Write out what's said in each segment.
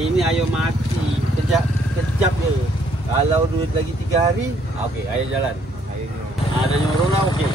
Ini ayam mati. Kejap je. Kalau lagi 3 hari, okey, ayam jalan. Ayamnya. Ada nyorong lah, okey.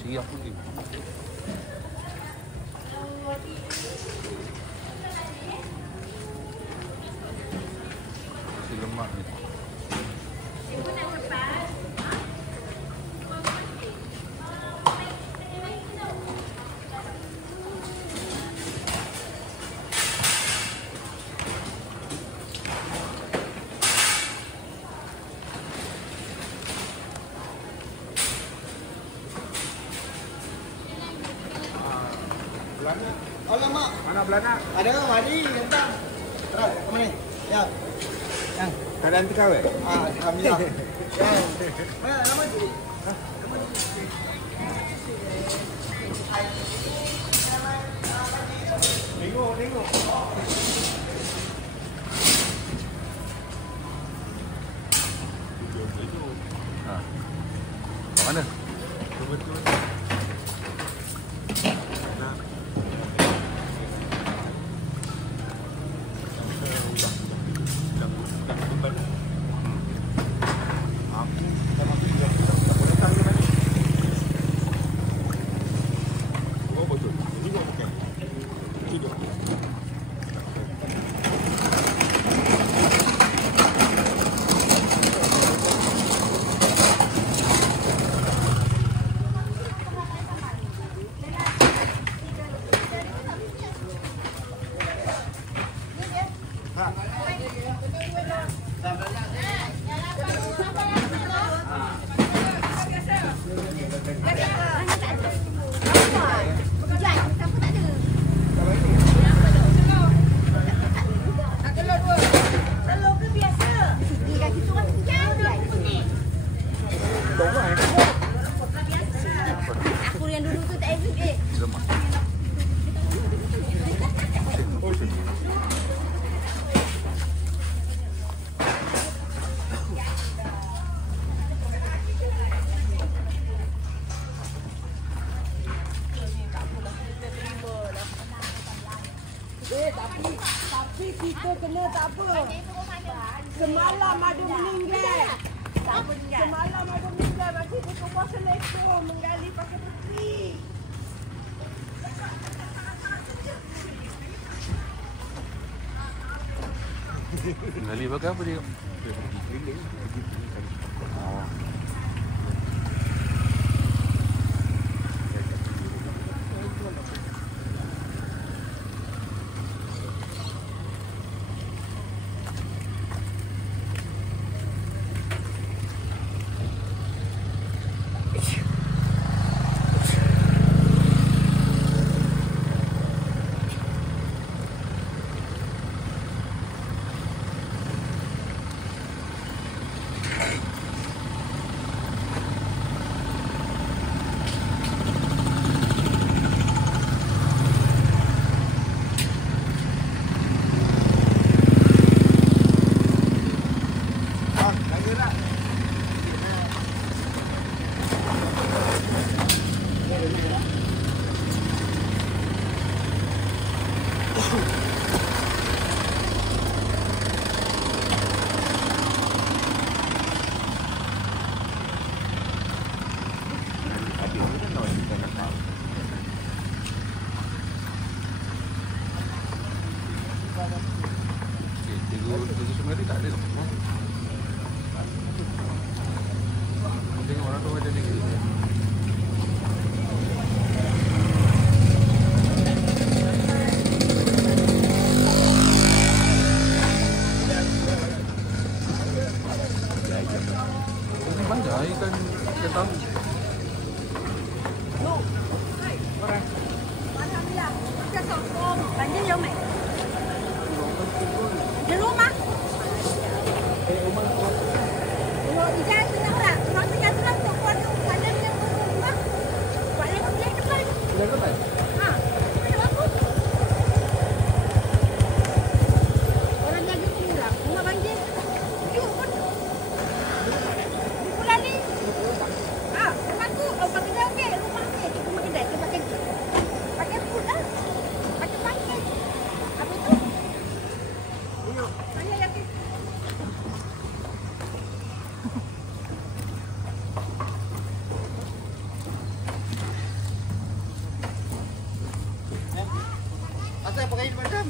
Siap lagi. Masih lemak ni. Belana. Alamak. Mana belana? Ada kan mari datang. Terus, ke mana? Ya. Yang. Keadaan tekau eh? Alhamdulillah. Yang. Mana nama tu? Tengok. Ha. Mana? Aku yang dulu tu tak exit Lemak. Tapi kita kena tak apa. Semalam ada meninggal. Semalam ada meninggal. Masih dia kumpul selektor menggali pakai putri. Gali pakai apa dia? Oh. Tiga sungai ni tak ada. Tengok orang tu macam ni. aja, ikan tahu. Banjir jauh mai. Di rumah. Rumah ikan senang tak? Rumah ikan senang tu kuat tu. Padam yang rumah. Padam yang ketai. Dah ketai? Ha. Ada bagus. Orang jaga pulang. Rumah banjir. Yuk pun. Di pulang ni. Ha, rumah tu. Rumah kedai okey. Rumah okey. Rumah kedai. Kita pakai. Pakai food lah. Pakai pakai. Apa tu? Saya yakin. Asal pakai macam?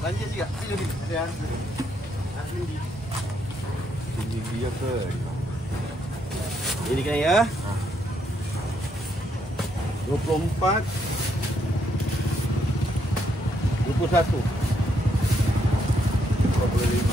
Banjir juga. Sini di. Ada asli di. Tinggi dia ke? Ini kan ya. 24 21 45.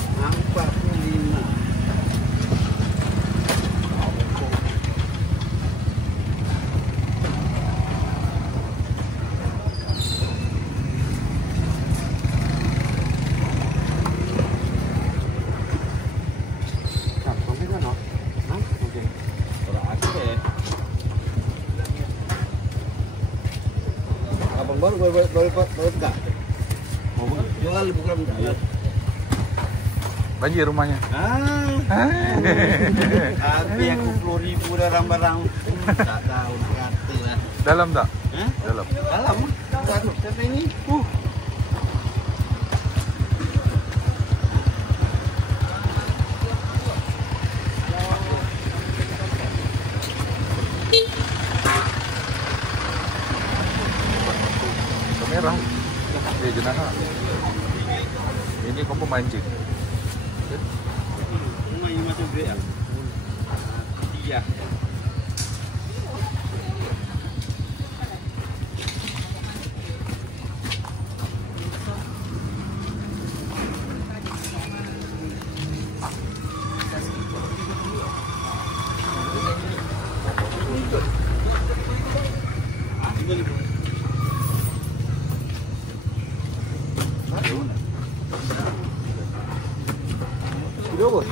Abang baru enggak. Jual bukan enggak. Banjir rumahnya. Habis aku 10.000 dah barang. Tak tahu kata lah. Dalam tak? Hah? Dalam. Dalam. Baru sampai ni. Merah. Jenaka. Ini kau pemancing. Rumah ini macam duit ah. Iya. Berapa?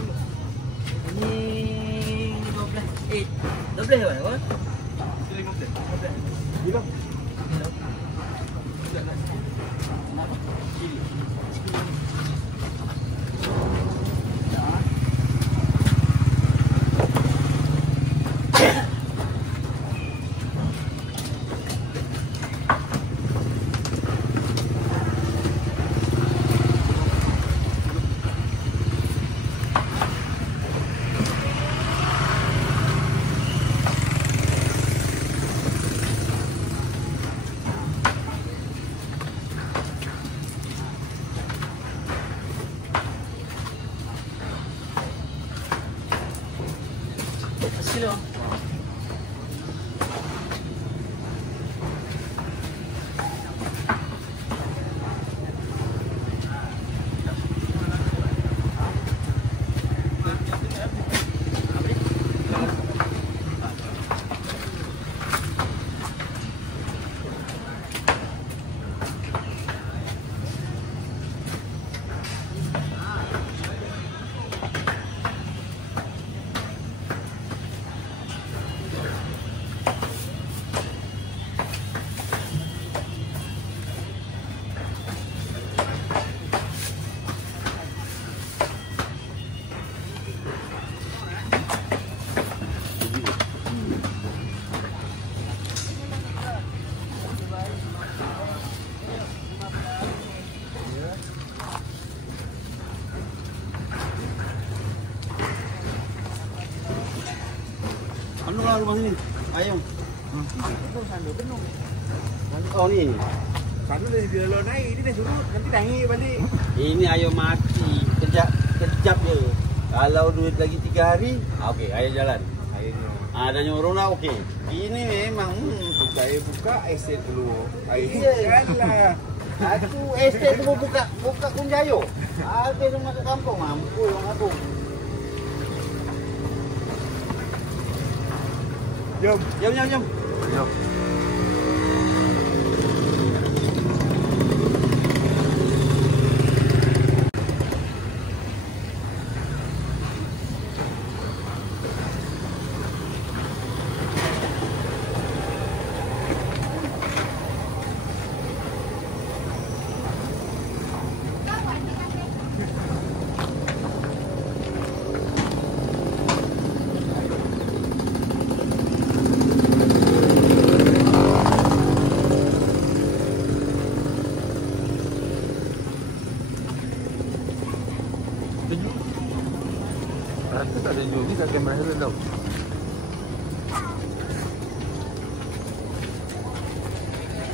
Ini 12. 12 berapa? 15. Bila? Kilo. Anu lah rumah sini. Ayam. Itu sandu penuh. Oh ni. Sandu dari dia naik, ini dah surut, nanti tangi balik. Ini ayam mati. Kejap je. Kalau duit lagi 3 hari, okey, ayam jalan. Ada nyuruh lah okey. Ini memang Buka estate dulu. Iya. Janganlah. aku estate tu buka Kunjayo. Ada rumah kat kampung mampu yang aku. Jom. Jom. Jom. Rasa tak ada zoom ni kat kamera helmet tau.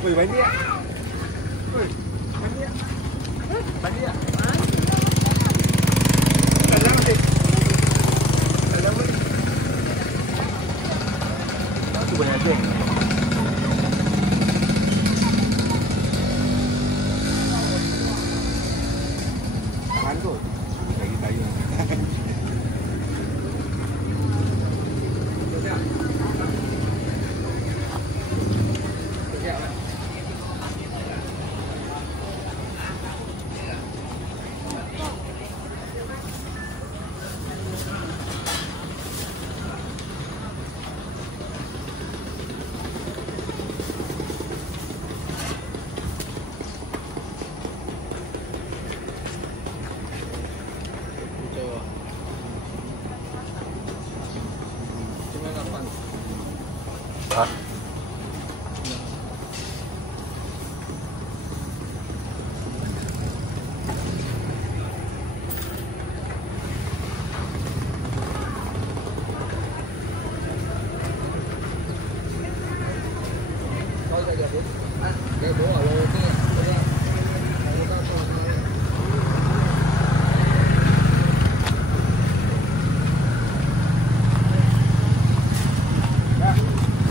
Woi, balik tak? Woi, balik tak? Balik tak? Salam balik. Salam balik. Tu banyak geng. Tangan tu. Lagi tayung. Ha?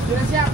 Sudah siap?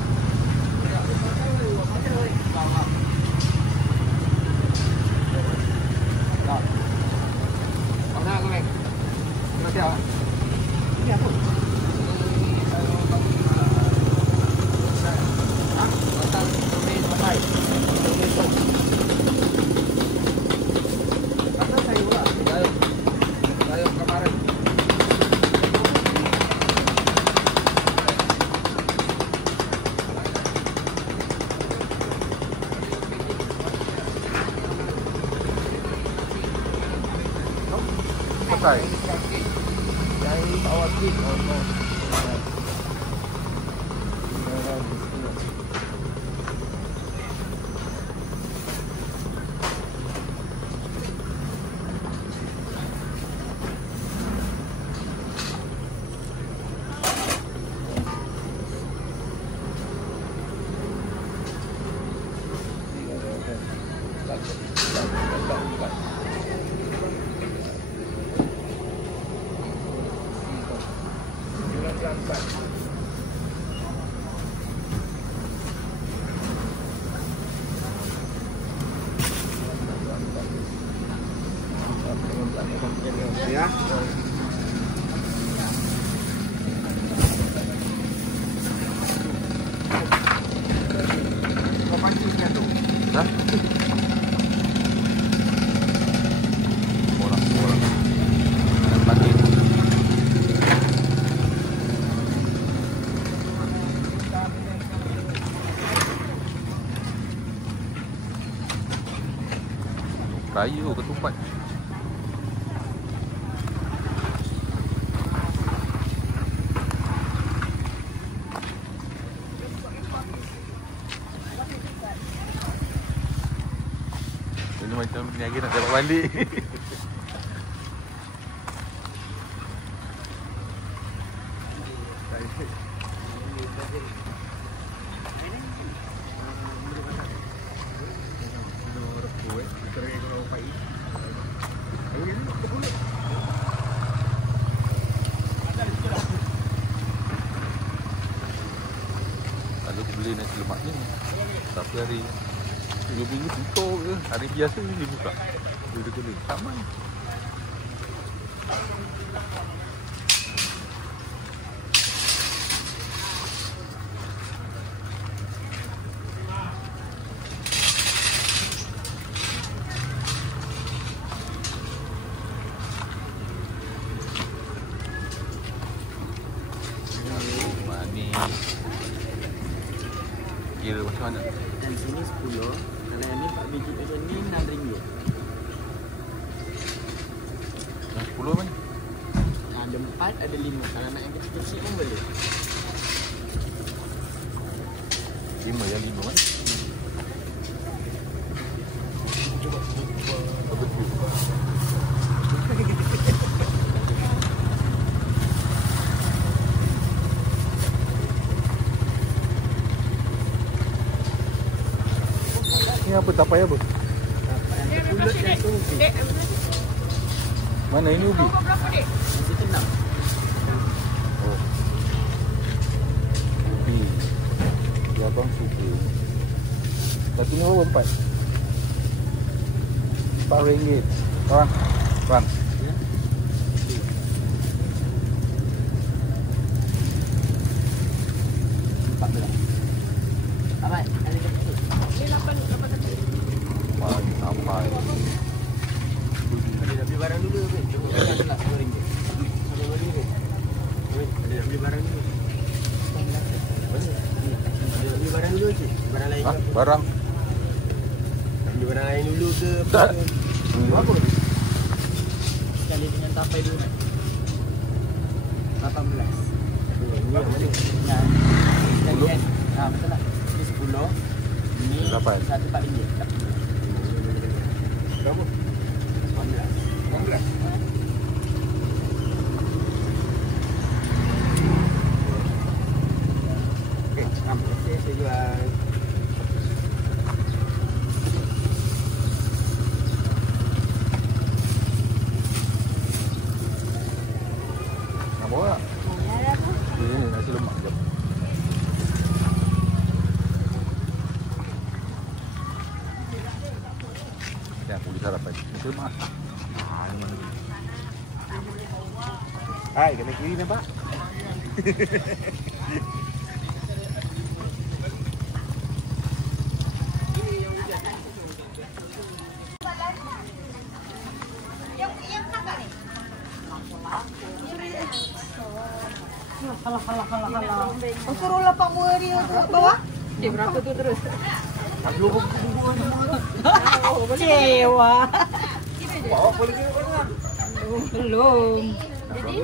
Pakai. Dari bawah klik. Ya. Kau pancingkan tu. Dah? Orang. Pakai. Kayu ketupat. Ini macam niaga nak dapat balik. Kalau aku beli nasi lemak ni satu hari 7 minggu tutup je. Hari biasa ni dia buka. Dia kena sama. Ni kira macam mana? Dan sini 10. Kalau yang ni 4 biji macam ni RM6. Yang 10 mana? Ada 4, ada 5. Kalau nak yang kecil-kecil pun boleh. 5 yang 5 mana? Ni apa tapai apa? Pulut yang tu. Mana ini ubi? Masih tenang. Oh. Ubi. Dia abang suka. Satunya berapa? RM4. Bang. Bang. Abang, ada kecil. Sampai. Ada nak beli barang dulu ke? Cuba makan pula RM10. Ada beli ke? Ada nak beli barang dulu. Ada nak beli barang dulu je. Barang lain Ah, ke? barang. Nak beli barang lain dulu ke? Tak. Apa? Sekali dengan tapai dulu. 18. Ini yang mana? Sekali kan? Betul lah. Ini 10. Ini 8. satu RM4. Berapa? 18. Okey, saya jual. Nak bawa tak? Ini nasi lemak jap. Ya, aku boleh sarapan. Nasi lemak. Ni mana ni? Hai, kena kiri nampak? Oh, suruhlah Pak Mua dia ke bawah. Dia berapa tu terus? Cewa. Belum. Jadi,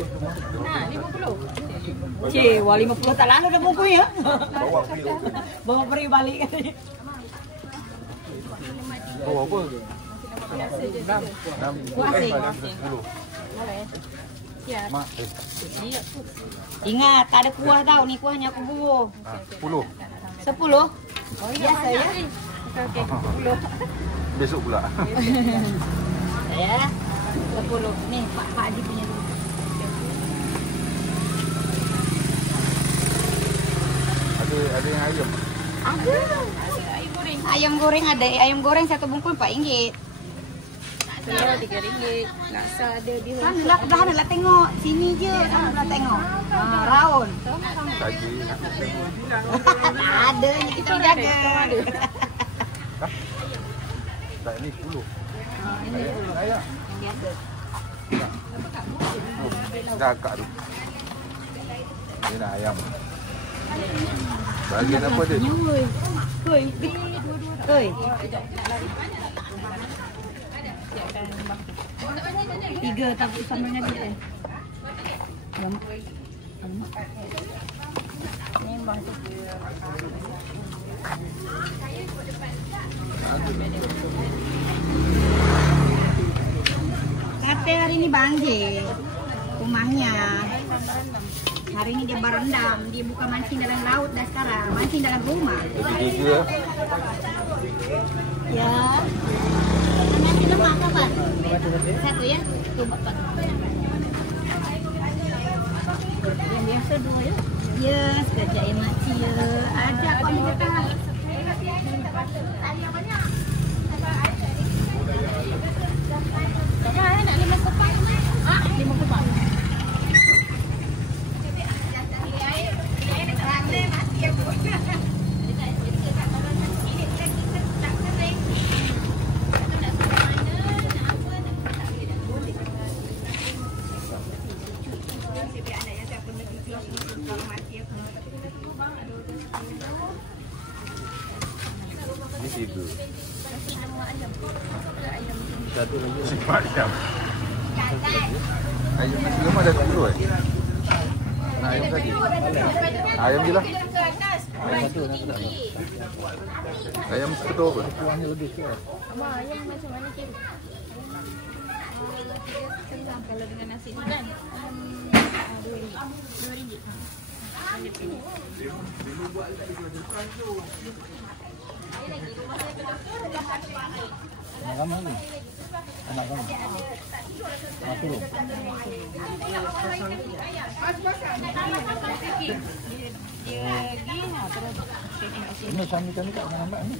nah 50. Cewa 50 tak lalu dah bungkus ya. Bawa pergi balik. Oh, apa? Kuasing. 10. Siap. Mak, Ingat, tak ada kuah tau. Ni kuahnya aku bubuh. 10. 10. Oh iya, saya. Okey, 10. Besok pula. Ya. 10. Ni Pak Haji punya tu. Ada yang ayam. Ada. Ayam goreng ada. Ayam goreng satu bungkus RM4. Saya RM3. Laksa ada di Sana lah tengok. Sini je. Sana lah tengok. Raun. Saji. Tak ada. Ni kita jaga. Tak, ni 10. Ayam. Biasa. Dah akak tu. Ni nak ayam. Bahagian apa dia? Oi. Oi. 3 tapi samanya dia. Kata hari ini banjir rumahnya. Hari ini dia berendam. Dia bukan mancing dalam laut dah sekarang. Mancing dalam rumah. Jadi 3. Ya. Nasi lemak kapan? Satu ya? Tu bapak. Yang biasa 2 ya? Ya, sekejap yang makcik ya. Ada kok ni datang. Nak 5 kopak? 5 kopak. Ini tiga. Kasih nama ayam. Ayam. Satu lagi. Sifat ayam. Ayam nasi lemak dah dulu Nak ayam lagi. Ayam je lah. Ayam satu nak tak? Ayam satu apa? Kuahnya lebih ke? Abang, ayam macam mana ke? Senang kalau dengan nasi ni kan. RM2. Anak kamu ni? Anak kamu? Anak turun? Ini suami kami tak nampak ni.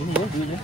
Ini ya, dia je.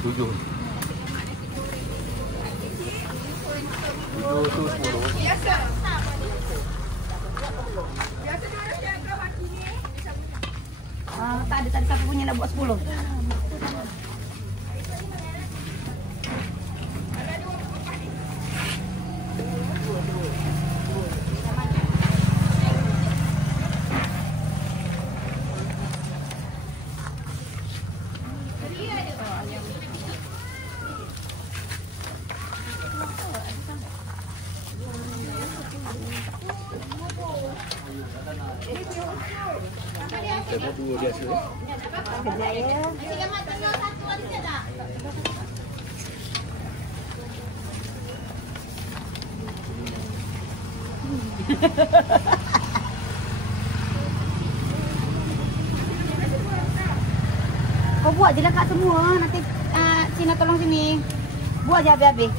Tujuh tu 10. Tak ada siapa punya nak buat 10. Ada dua biasa. Kau buat je lah kat semua. Nanti Cina tolong sini. Buat je habis-habis.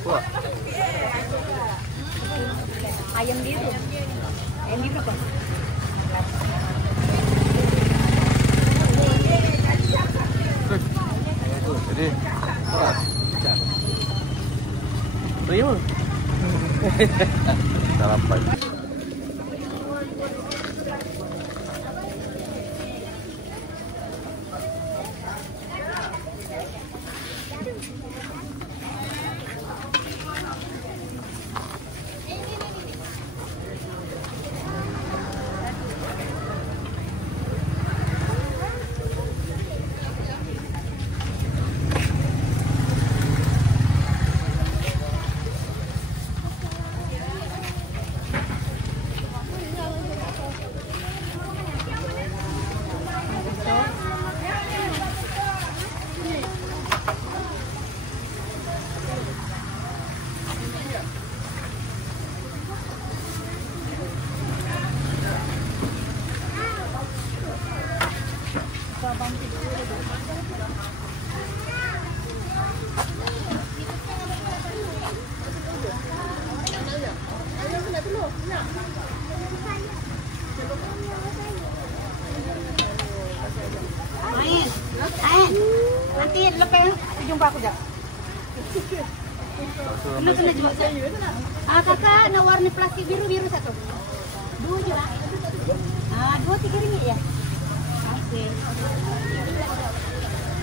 Kuat. Ayam biru. Ayam biru apa? Jadi, kuat. Terima. Dah lampai. Nanti lepas jumpa aku jap. Kena juga. Kakak nak warna plastik biru satu. Dua je lah. Dua RM3 ya. Okey.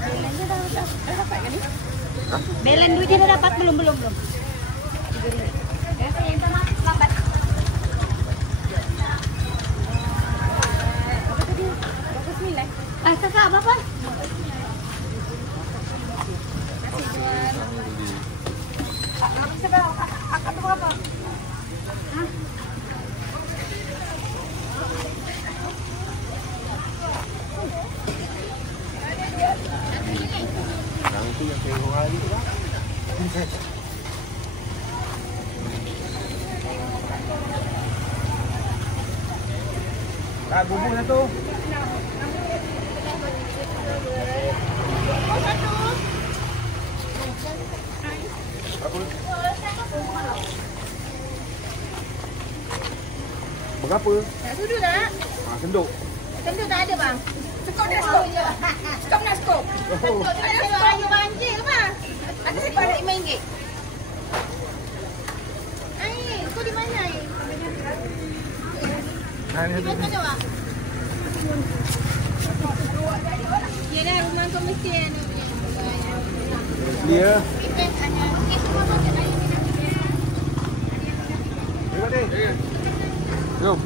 Belannya dah dapat kan ni? Belan duit dah dapat belum? RM3. Ya, saya minta maaf lambat. Apa tadi? Bagus ni lah. Kakak apa? Akak tu berapa? Bubur satu. Berapa? Tak sudu tak? Senduk. Senduk tak ada bang. Skop nak skop je. Skop nak skop. Senduk tak ada skop. Ada banjir ke bang? Ada siapa ada RM5? Air, kau di mana air? Di mana bang? Yelah rumah kau mesti ada. Dia. Semua pakai air. Terima kasih. Jom.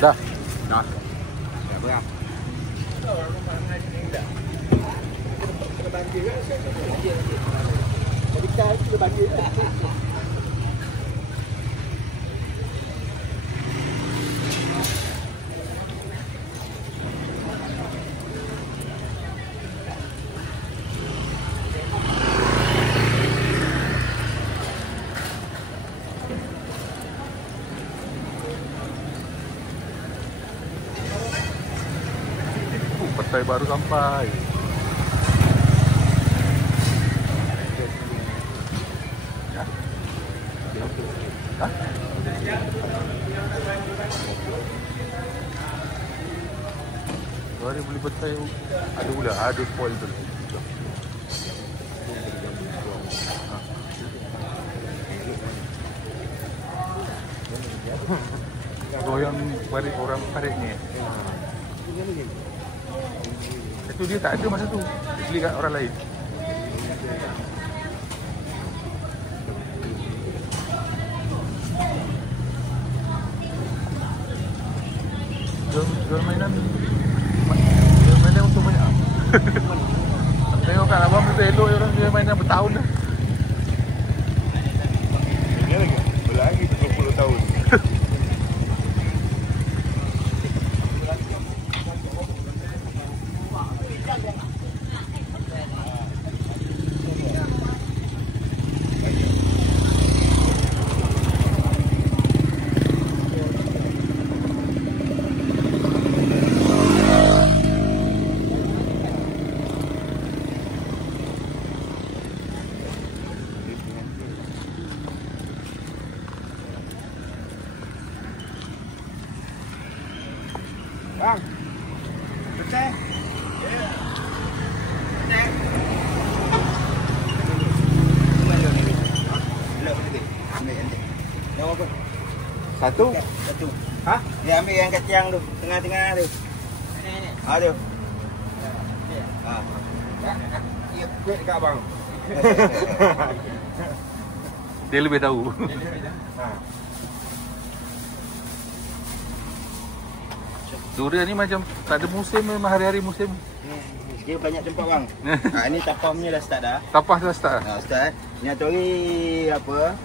Dah. Dah. Dah berapa? Jadi kan kita bagi. Petai baru sampai. Ya? Hah? Hari beli petai ada pula, ada spoil tu. Oh yang parit orang parit ni. Itu dia tak ada masa tu. Dia beli kat orang lain. Jual mainan. Jual mainan untuk banyak. Tengok kat abang tu elok orang jual mainan bertahun dah. Ini lagi. Berlagi 30 tahun. Bang. Petai. Ya. Petai. Ambil yang yang apa? Satu? Satu. Ha? Dia ambil yang kat tiang tu, tengah-tengah tu. Ini. Ha tu. Ha. Ya, kuat dekat abang. Dia lebih tahu. Ha. Durian ni macam tak ada musim, memang hari-hari musim. Dia banyak tempat bang. Ha, ni tapah punya dah start dah. Tapas dah start. Ha, start. Ni tu hari apa?